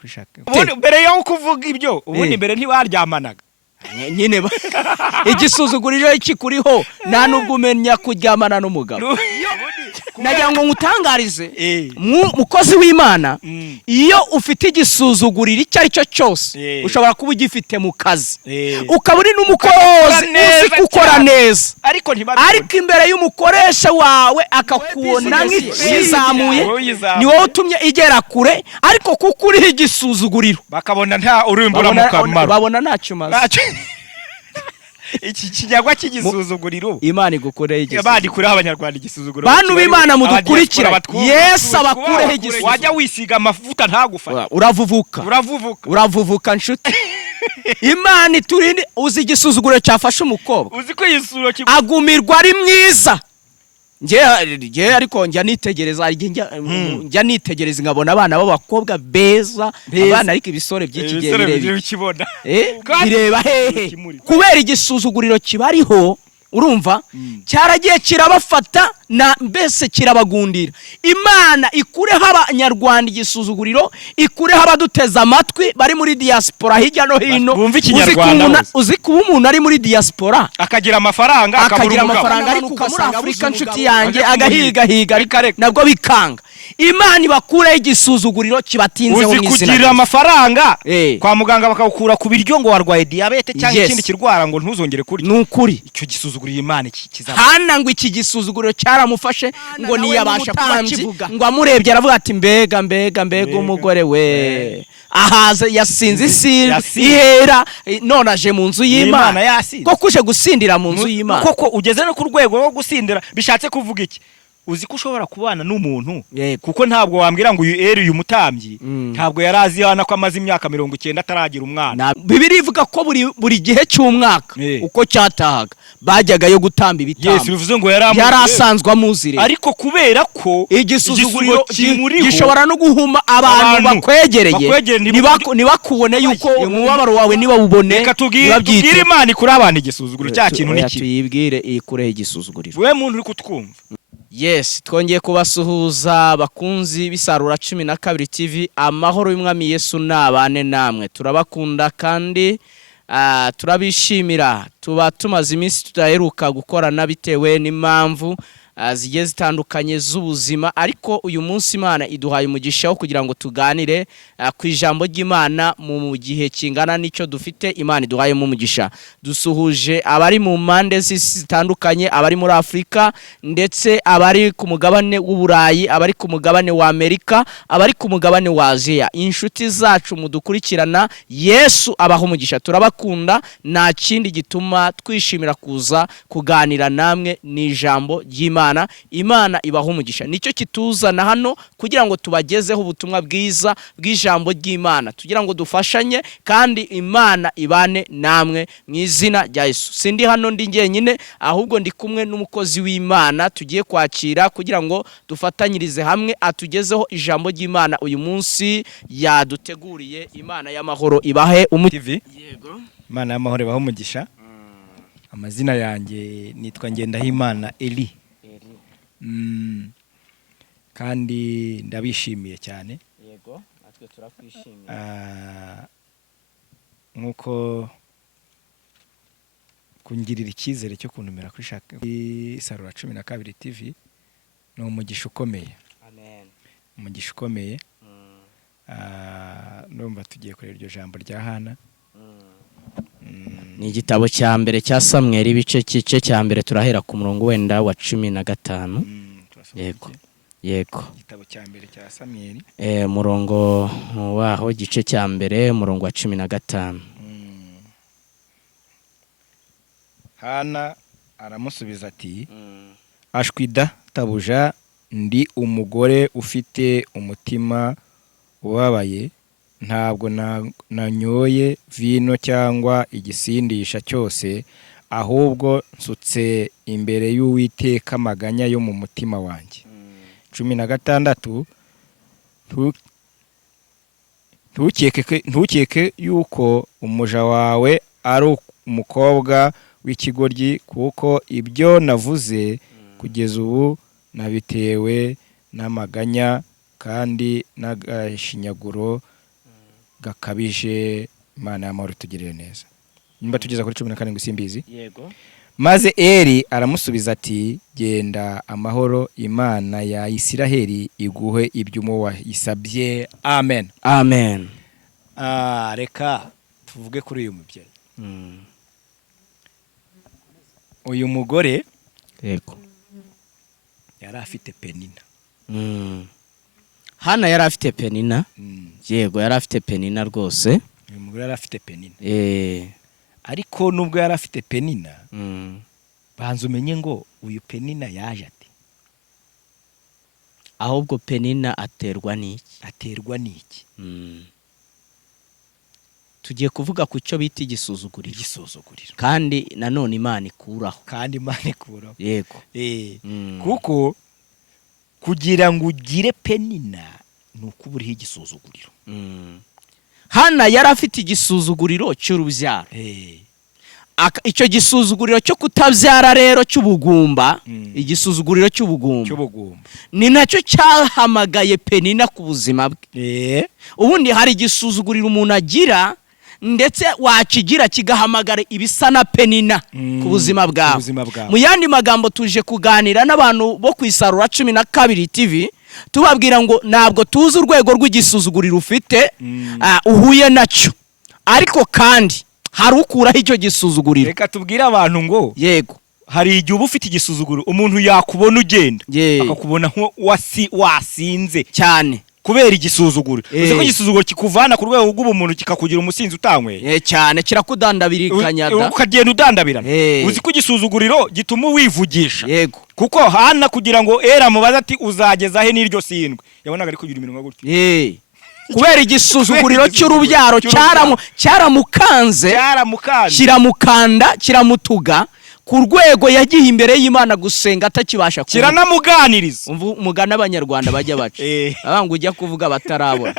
kwishaka ubundi mbere yo kuvuga ibyo ubundi mbere ntibaryamanaga nyine igisuzuguriro kikuriho nta nubwo umenya kuryamana n'umugabo nagira ngo ngutangarize mukozi w'Imana iyo ufite igisuzuguriro icyo ari cyo cyose ushobora kuba ugifite mu kazi ukaba uri n'umukozi uzi gukora neza ariko imbere y'umukoresha wawe akakubona nk'ikizamuye ni wowe utumye igera kure ariko kuko uriho igisuzuguriro bakabona nta urimbura mu kamaro babona ntacyo umaze iki kinyagwa cy'igisuzuguriro Imana igukoreye igisuzuguriro Imana ikureho abanyarwanda igisuzuguriro bantu b'Imana mudukurikira Yesu abakureho igisuzuguriro wajya wisiga amavuta ntagufata uravuvuka nshuti Imana iturinde uzi igisuzuguriro cyafashe umukobwa uzi ko yisuro agumirwa ari mwiza nge ariko njya nitegereza ngabona abana b'abakobwa beza abana ariko ibisore by'iki gihe bireba bireba hehe kubera igisuzuguriro kibariho urumva cyaragiye kirabafata na mbese kirabagundira Imana ikureho abanyarwanda igisuzuguriro ikureho abaduteza amatwi bari muri diaspora hirya no hino uzi kuba umuntu ari muri diaspora akagira amafaranga ariko ugasanga Afurika nshuti yanjye agahiga nabwo bikanga Imana ibakure igisuzuguriro kibatinzeho n'izina uzi kugira amafaranga kwa muganga bakawukura ku biryo ngo warwaye diabete cyangwa ikindi kirwara ngo ntuzongere kurya nukuri icyo gisuzuguriro Imana kizaba hana ngo iki gisuzuguriro cyaramufashe ngo niyabasha kukivuga ngo amurebye aravuga ati mbega umugore we ahaza yasinze ihera none aje mu nzu y'Imana ko kuje gusindira mu nzu y'Imana koko ugeze no ku rwego rwo gusindira bishatse kuvuga iki uzi ko ushobora kubana n'umuntu kuko ntabwo wambwira ngo uyu mutambyi ntabwo yarazi hana ko amaze imyaka 90 ataragira umwana Bibiliya ivuga ko buri gihe cy'umwaka uko cyatahaga bajyaga yo gutamba ibitambo Yesu bivuze ngo yarasanzwe amuzire ariko kubera ko igisuzuguriro gishobora no guhuma abantu bakwegereye nibakubone yuko umubabaro wawe niba ubone reka tubwire Imana ikuri abantu igisuzuguriro cya kintu niki tuyibwire ikureho igisuzuguriro we muntu uri kutwumva Yes, twongeye kubasuhuza bakunzi bisarura 12 TV amahoro y'umwami Yesu nabane namwe turabakunda kandi turabishimira tuba tumaze iminsi tutaheruka gukorana bitewe n'impamvu zigiye zitandukanye z'ubuzima ariko uyu munsi Imana iduhaye umugisha wo kugira ngo tuganire ku ijambo ry'Imana mu gihe kingana n'icyo dufite Imana iduhaye mu umugisha dusuhuje abari mu mande zitandukanye abari muri Afrika ndetse abari ku mugabane w'Uburayi abari ku mugabane wa Amerika abari ku mugabane wa Asia inshuti zacu mudukurikirana Yesu abaho umugisha turabakunda nta kindi gituma twishimira kuza kuganira namwe ni ijambo ry'Imana Imana ibaho umugisha nicyo kituzana hano kugira ngo tubagezeho ubutumwa bwiza bw'ijambo ry'Imana tugira ngo dufashanye kandi Imana ibane namwe mu izina rya Yesu sindi hano ndi ngenyine ahubwo ndi kumwe n'umukozi w'Imana tugiye kwakira kugira ngo dufatanyirize hamwe atugezeho ijambo ry'Imana uyu munsi yaduteguriye Imana y'amahoro ibahe TV yego Imana y'amahoro ibaho umugisha amazina yanjye nitwa Ngendahimana Eli kandi ndabishimiye cyane yego natwe turakwishimiye nkuko kungirira icyizere cyo kuntumira kuri Isarura 12 TV no umugisha ukomeye amen umugisha ukomeye ndumva tugiye kureba iryo jambo rya Hana ni igitabo cya mbere cya Samuel ibice cya mbere turahera ku murongo wenda wa 15 yego igitabo cya mbere cya Samuel murongo waho gice cya mbere murongo wa 15 Hana aramusubiza ati ashwida tabuja ndi umugore ufite umutima ubabaye ntabwo nanyoye vino cyangwa igisindisha cyose ahubwo nsutse imbere y'Uwiteka amaganya yo mu mutima wanjye 16 ntukeke yuko umuja wawe ari umukobwa w'ikigoryi kuko ibyo navuze kugeza ubu nabitewe n'amaganya kandi n'agashinyaguro gakabije. Imana y'amahoro tugirire neza. Nimba tugeza kuri 17 simbizi. Yego. Maze Eli aramusubiza ati genda amahoro, Imana ya Isiraheli iguhe ibyumo wayisabye. Amen. Amen. Reka tuvuge kuri uyu mubyeyi. Uyu mugore yego yari afite Penina. Hana yari afite Penina. Yego yari afite Penina rwose. Uyu mugore yari afite Penina. Ariko nubwo yari afite Penina, banza umenye ngo uyu Penina yaje ati. Ahubwo Penina aterwa n'iki? Tugiye kuvuga ku cyo bita igisuzuguriro. Kandi nanone Imana ikuraho. Yego. Kuko kugira ngo ugire Penina nuko buriho igisuzuguriro. Hana yari afite igisuzuguriro cy'urubyaro. Icyo gisuzuguriro cyo kutabyara rero cy'ubugumba, igisuzuguriro cy'ubugumba ni nacyo cyahamagaye Penina ku buzima bwe. Ubundi hari igisuzuguriro umuntu agira ndetse wakigira kigahamagara ibisa na Penina ku buzima bwawe. Mu yandi magambo tuje kuganira n'abantu bo ku Isarura 12 TV tubabwira ngo ntabwo tuzi urwego rw'igisuzuguriro ufite uhuye nacyo, ariko kandi hari ukuraho icyo gisuzuguriro. Reka tubwire abantu ngo yego hari igihe uba ufite igisuzuguriro umuntu yakubona ugenda akakubona nko wasinze cyane kubera igisuzuguriro. Uzi ko igisuzuguriro kikuvana ku rwego rw'ubumuntu kikakugira umusinzi utanyweye cyane, kirakudandabirikanya ukagenda udandabirana. Uzi ko igisuzuguriro gituma wivugisha. Yego. Kuko Hana kugira ngo Era mubaza ati uzageza he n'iryo sindwe, yabonaga ari kugira iminwa gutyo. Kubera igisuzuguriro cy'urubyaro cyaramukanze, kiramukanda, kiramutuga ku rwego yagiye imbere y'Imana gusenga atakibasha kuvuga. Kiranamuganiriza. Umugana abanyarwanda bajya baca. Abanga ujya kuvuga batarabona.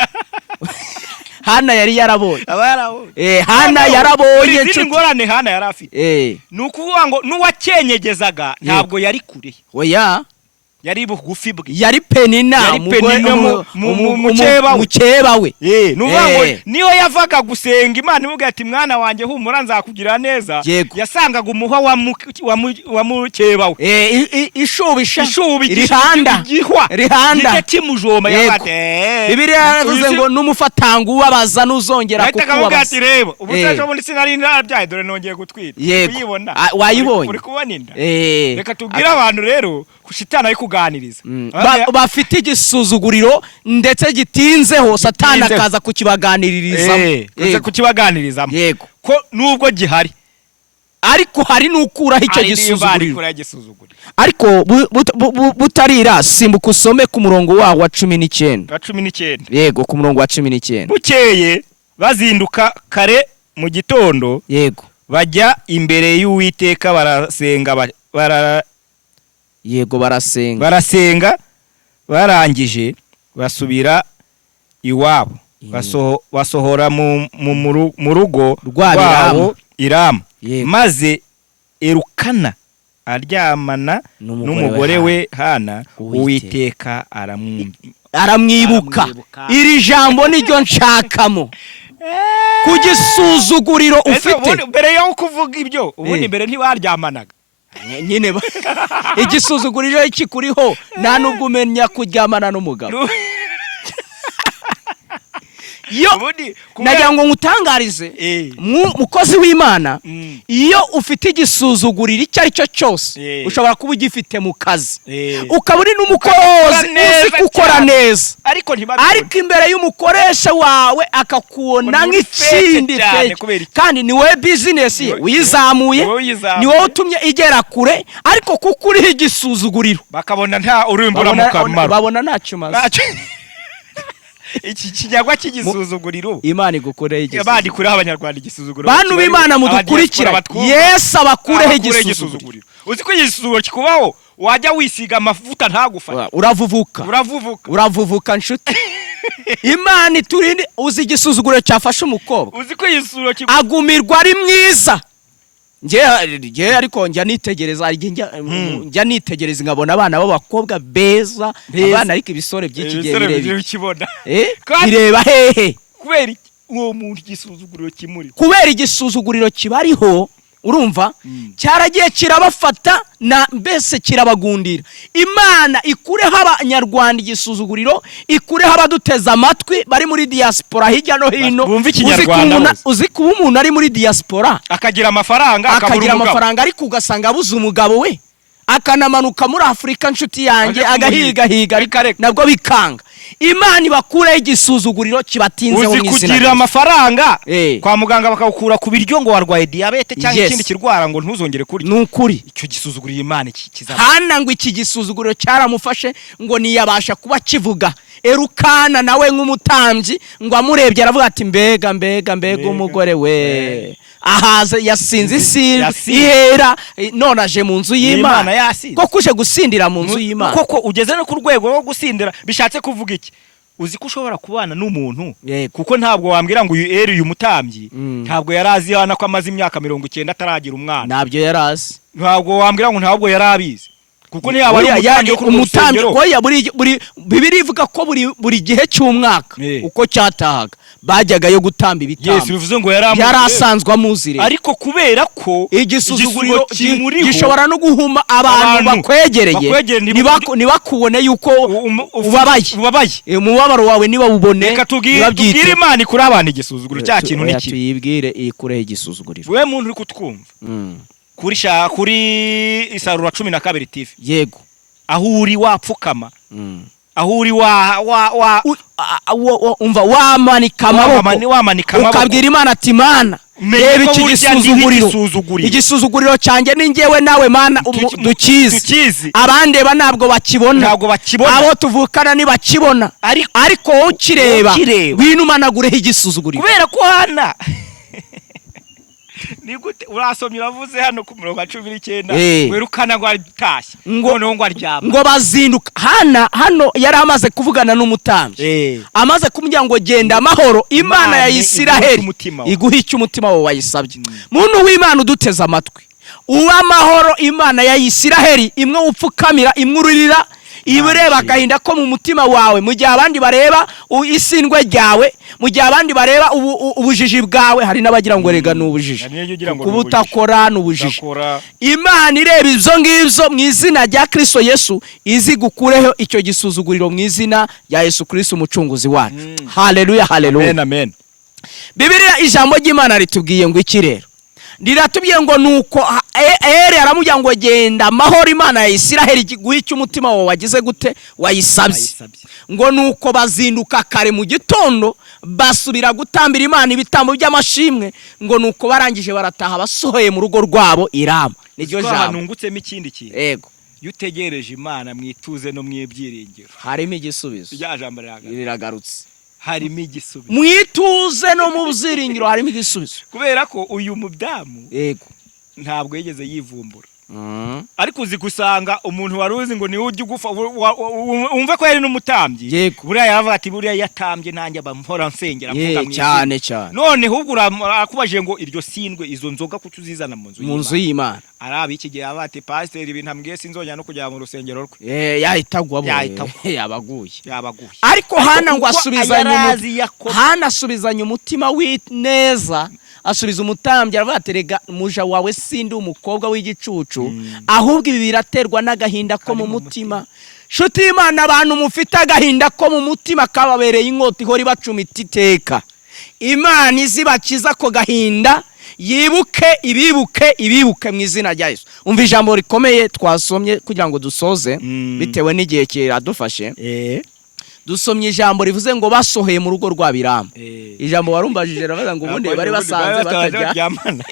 Hana yari yarabonye. Hana yarabonye. Izindi ngorane Hana yari afite. Nukuvuga ngo nuwakenyegezaga ntabwo yari kure. Oya. Yari bugufi bwe. Yari Penina mukeba we. Nuvuga ngo niyo yavaga gusenga Imana ivuga ati mwana wanjye humura nzakugira neza, yasangaga umuhwa wa mukeba we. Ishubisha rihanda gike kimujoma yabate. Bibiliya yaravuze ngo numufatanga ubabaza nuzongera kukubabaza. Ati reba ubutaje ubundi sinari narabyaye dore nongeye gutwira. Uyibona? Wayibonye? Uri kubona inda? Reka tubwire abantu rero kushitana ari kuganiriza. Bafite igisuzuguriro ndetse gitinzeho Satani akaza kukibaganiriza. Yego. Ko nubwo gihari ariko hari n'ukuraho icyo gisuzuguriro. Ariko butarira simbuka usome ku murongo wa 19. Yego, ku murongo wa 19. Bukeye bazinduka kare mu gitondo. Yego. Bajya imbere y'Uwiteka barasenga Yego, barasenga barangije basubira iwabo. Basohora mu rugo rwabo Irama. Maze Elukana aryamana n'umugore we Hana, Uwiteka aramwibuka. Iri jambo niryo nshakamo. Kugisuzuguriro ufite. Mbere yo kuvuga ibyo ubundi mbere ntibaryamanaga. Nyine igisuzuguriro kikuriho nta nubwo umenya kuryamana n'umugabo. Iyo nagira ngo ngutangarize mukozi w'Imana, iyo ufite igisuzuguriro icyo ari cyo cyose ushobora kuba ugifite mu kazi, ukaba uri n'umukozi uzi gukora neza, ariko imbere y'umukoresha wawe akakubona nk'ikindi kandi ni wowe bizinesi ye wizamuye, ni wowe utumye igera kure, ariko kuko uriho igisuzuguriro bakabona nta urimbura mu kamaro, babona ntacyo maze. Iki kinyagwa cy'igisuzuguriro Imana igukoreye igisuzuguriro. Abandi kuri abanyarwanda igisuzuguriro. Bantu b'Imana mudukurikira, Yesu abakureho igisuzuguriro. Uzi ko igisuzuguriro kikubaho wajya wisiga amavuta ntagufata. Uravuvuka nshuti. Imana iturinde. Uzi igisuzuguriro cyafashe umukobwa. Uzi ko igisuzuguriro agumirwa ari mwiza. Nge ariko njya nitegereza ngabona abana b'abakobwa beza, abana ariko ibisore by'iki gihe bireba bireba hehe. Kubera uwo muntu igisuzuguriro kimuri kubera igisuzuguriro kibariho urumva cyaragiye kirabafata na mbese kirabagundira. Imana ikureho abanyarwanda igisuzuguriro, ikureho abaduteza amatwi bari muri diaspora hirya no hino. Uzi kuba umuntu ari muri diaspora akagira amafaranga ariko ugasanga abuze umugabo we, akanamanuka muri Afrika nshuti yanjye agahiga nabwo bikanga. Imana ibakure igisuzuguriro kibatinzeho n'izina. Uzi kugira amafaranga kwa muganga bakawukura ku biryo ngo warwaye diabete cyangwa ikindi kirwara ngo ntuzongere kurya. Nukuri icyo gisuzuguriro Imana kizaba. Hana ngo iki gisuzuguriro cyaramufashe ngo niyabasha kuba kivuga. Erukana nawe nk'umutambyi ngo amurebye aravuga ati mbega umugore we ahaze yasinze ihera none aje mu nzu y'Imana. Ko kuje gusindira mu nzu y'Imana koko ugeze no ku rwego rwo gusindira bishatse kuvuga iki? Uzi ko ushobora kubana n'umuntu kuko ntabwo wambwira ngo uyu mutambyi ntabwo yarazi hana ko amaze imyaka 90 ataragira umwana. Ntabyo yarazi. Ntabwo wambwira ngo ntabwo yarabizi kuko niyo ari umutambyi koya buri Bibiri ivuga ko buri gihe cy'umwaka uko cyatahaga bajyagayo gutamba ibitambo. Yesu bivuze ngo yarasanzwe amuzire, ariko kubera ko igisuzuguriro gishobora no guhuma abantu bakwegereye nibakubone yuko ubabaye umubabaro wawe niba ubone. Reka tubwire Imana kuri abantu igisuzuguriro cya kintu n'iki. Tuyibwire ikureho igisuzuguriro. Wewe muntu uri kutwumva kuri Isarura 12 TV. Yego. Aho uri wapfukama. Aho uri umva wamanika amaboko ukabwira Imana ati Mana reba iki igisuzuguriro cyanjye ni njyewe nawe Mana dukizi. Abandeba ntabwo bakibona, abo tuvukana ntibakibona, ariko wowe ukireba winumanagure igisuzuguriro. Kubera ko Hana nigute urasomye uravuze hano ku 19 werukana ngo aritashye noneho ngo aryama ngo bazinduka. Hano yari amaze kuvugana n'umutambyi amaze kumujya ngo genda amahoro Imana ya Isiraheli iguha icyo umutima wawe wayisabye. Muntu w'Imana uduteza amatwi, uba amahoro Imana ya Isiraheli imwe upfukamira imwuririra ibureba agahinda ko mu mutima wawe, mu gihe abandi bareba isindwe ryawe, mu gihe abandi bareba ubujiji bwawe. Hari n'abagira ngo rega n'ubujiji kubutakora n'ubujiji. Imana ireba ibyo ngibyo mu izina rya Kristo Yesu izi gukureho icyo gisuzuguriro mu izina rya Yesu Kristo umucunguzi wacu. Haleluya amen. Bibiliya ijambo ry'Imana ritubwiye ngo iki rero? Ndiratubwiye ngo nuko aramujya ngo genda amahoro Imana ya Isiraheli guha icyo umutima wawe wagize gute wayisabye. Ngo nuko bazinduka kare mu gitondo basubira gutambira Imana ibitambo by'amashimwe. Ngo nuko barangije barataha basohoye mu rugo rwabo Irama. Niryo jambo nungutsemo ikindi kintu. Yego. Yutegereje Imana mwituze no mwibyiringiro harimo igisubizo. Rya jambo riragarutse. Harimo igisubizo. Mwituze no mu byiringiro harimo igisubizo. Kubera ko uyu mudamu yego ntabwo yigeze yivumbura. Ariko uzi gusanga umuntu waruzi ngo niwe ujye gufa umve ko yari n'umutambyi. Buriya yaravuga ati buriya yatambye nanjye abamhora nsengera mvuga cyane. None hubwo akubaje ngo iryo sindwe izo nzoga kutuzizana mu nzu y'Imana. Arabi iki gihe abati pastor ibintu ambwiye sinzongera no kujya mu rusengero rwe. Yahitagwa yabaguye. Ariko Hana asubizanya umutima w'ineza, asubiza umutambyi aravuga ati rega muja wawe sindi umukobwa w'igicucu, ahubwo ibi biraterwa n'agahinda ko mu mutima. Shuti y'Imana, abantu mufite agahinda ko mu mutima kababereye inkota ihora ibacumita iteka, Imana izibakiza ko gahinda, ibibuke mu izina rya Yesu. Umva ijambo rikomeye twasomye kugira ngo dusoze bitewe n'igihe kiradufashe. Dusomye ijambo rivuze ngo basoheye mu rugo rwa Birama. Ijambo warumbajije ravuga ngo ubundi bari basanze bataryamana.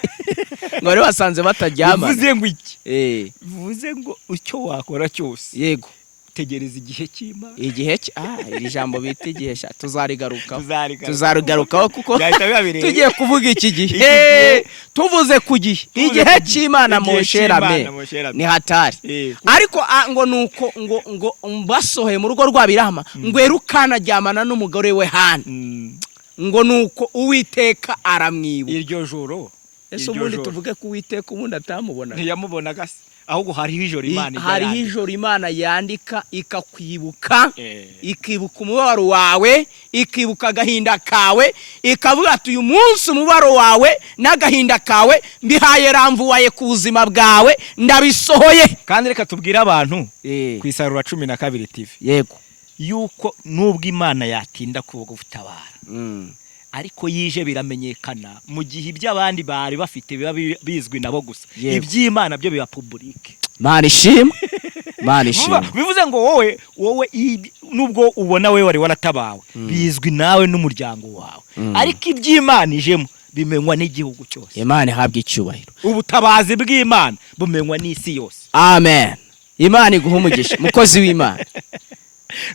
Ngo bari basanze bataryamana. Bivuze ngo iki? Bivuze ngo icyo wakora cyose. Yego. Tegereza igihe cy'Imana. Iri jambo bita igihe tuzarigarukaho kuko tugiye kuvuga iki gihe. Tuvuze ku gihe igihe cy'Imana mosherame ni hatari. Ariko ngo nuko ngo basohoye mu rugo rwa Birama ngo Erukana ajyamana n'umugore we Hana. Ngo nuko Uwiteka aramwibuka iryo joro. Ese ubundi tuvuge ko Uwiteka ubundi atamubona. Ntiyamubonaga se. ahubwo hariho ijoro Imana hariho ijoro Imana yandika ikakwibuka, ikibuka umubabaro wawe, ikibuka agahinda kawe, ikavuga ati uyu munsi umubabaro wawe n'agahinda kawe mbihaye ramvuwaye ku buzima bwawe, ndabisohoye. Kandi reka tubwire abantu ku Isarura 12 TV yego yuko nubwo Imana yatinda kugutabara ariko yije biramenyekana mu gihe iby'abandi bari bafite biba bizwi nabo gusa, iby'Imana byo biba public. Mana ishimwe, Mana ishimwe. Bivuze ngo wowe nubwo ubona wewe wari waratabawe bizwi nawe n'umuryango wawe, ariko iby'Imana ijemo bimenywa n'igihugu cyose. Imana ihabwa icyubahiro. Ubutabazi bw'Imana bumenywa n'isi yose. Amen. Imana iguha umugisha mukozi w'Imana.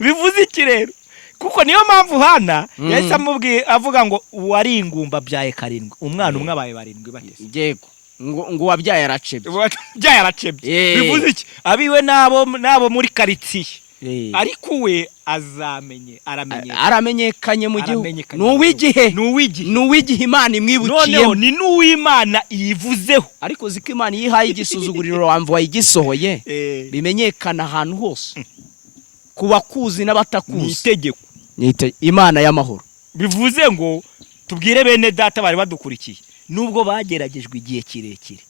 Bivuze iki rero? Kuko niyo mpamvu Hana yahise amubwiye avuga ngo wari ingumba byaye 7, umwana umwe abaye 7 batese. Yego ngo wabyaye yaracebye. Byaye yaracebye. Bivuze iki? Abiwe nabo muri karitsiye. Ariko we aramenyekanye mu gihugu. Nuwigihe Imana imwibukiye. None ni nuw'Imana yivuzeho. Ariko ziko Imana yihaye igisuzuguriro wamvuye igisohoye bimenyekana ahantu hose. Kuba kuzi n'abatakuzi. Itegeko. Imana y'amahoro. Bivuze ngo tubwire bene data bari badukurikiye nubwo bageragejwe igihe kirekire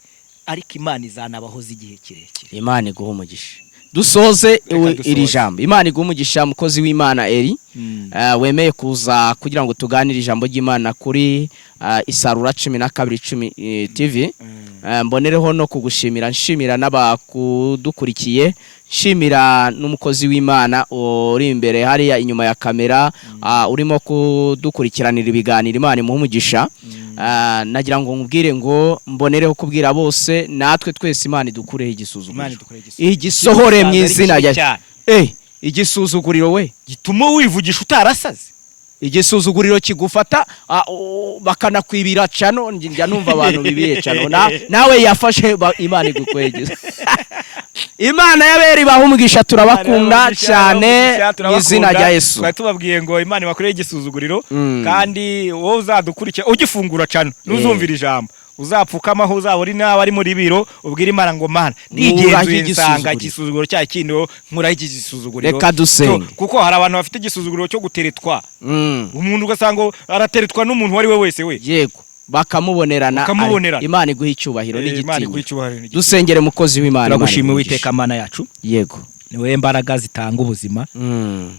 ariko Imana izanabahoza igihe kirekire. Imana iguha umugisha. Dusoze iri jambo. Imana iguha umugisha mukozi w'Imana Eri. Wemeye kuza kugira ngo tuganire ijambo ry'Imana kuri Isarura 12 TV. Mbonereho no kugushimira, nshimira n'abakudukurikiye, nshimira n'umukozi w'Imana uri imbere hariya inyuma ya kamera urimo kudukurikiranira ibiganiro. Imana imuha umugisha. Nagira ngo nkubwire ngo mbonereho kubwira bose natwe twese Imana idukureho igisuzuguriro. Igisohore mu izina rya igisuzuguriro we gituma wivugisha utarasaze. Igisuzuguriro kigufata bakanakwibira cano, njya numva abantu bibiye cano nawe yafashe Imana igukwegeza. Imana y'aberi bahumugisha, turabakunda cyane mu izina rya Yesu. Tubabwiye ngo Imana ibakoreye igisuzuguriro, kandi wowe uzadukurikira ugifungura cano nuzumvira ijambo uzapfukamaho uzaburi n'abari muri biro ubwira Imana ngo Mana ndigenzuye nsanga igisuzuguriro cya kindo nkuraho iki gisuzuguriro. Reka dusenge. Kuko hari abantu bafite igisuzuguriro cyo guteretwa. Umuntu ugasanga arateretwa n'umuntu wari we wese we. Yego bakamubonerana. Imana iguha icyubahiro n'igitinyiro. Dusengere mukozi w'Imana. Turagushimiye Uwiteka Mana yacu. Yego niwe mbaraga zitanga ubuzima.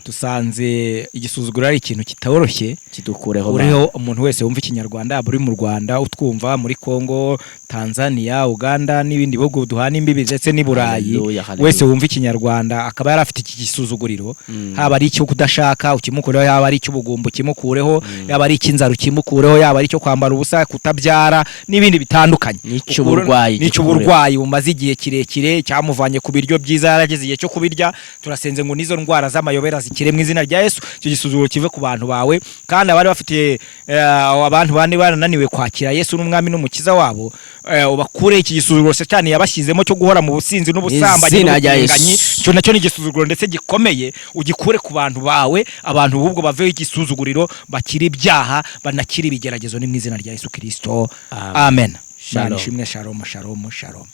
Dusanze igisuzuguriro ari ikintu kitoroshye, kidukureho uriho umuntu wese wumva ikinyarwanda, buri mu Rwanda, utwumva muri Kongo, Tanzania, Uganda n'ibindi bihugu duhana imbibi ndetse n'i Burayi, wese wumva ikinyarwanda akaba yarafite iki gisuzuguriro, haba ari icyo kudashaka ukimukureho, yaba ari icy'ubugumbo kimukureho, yaba ari icy'inzara kimukureho, yaba ari icyo kwambara ubusa, kutabyara n'ibindi bitandukanye. N'icyo burwayi bumaze igihe kirekire cyamuvanye ku biryo byiza, yarageze igihe cyo kubirya. Turasenze ngo nizo ndwara z'amayobera zikire mu izina rya Yesu. Icyo gisuzuguro kive ku bantu bawe, kandi abari bafite abantu bane barananiwe kwakira Yesu n'umwami n'umukiza wabo, ubakure iki gisuzuguro Satani yabashyizemo cyo guhora mu businzi n'ubusambanyi n'ubutinganyi. Cyo nacyo ni igisuzuguro ndetse gikomeye, ugikure ku bantu bawe, abantu ubwo baveho igisuzuguriro, bakiri ibyaha, banakiri ibigeragezo ni mu izina rya Yesu Kristo. Amen. Shalom. Shalom. Shalom.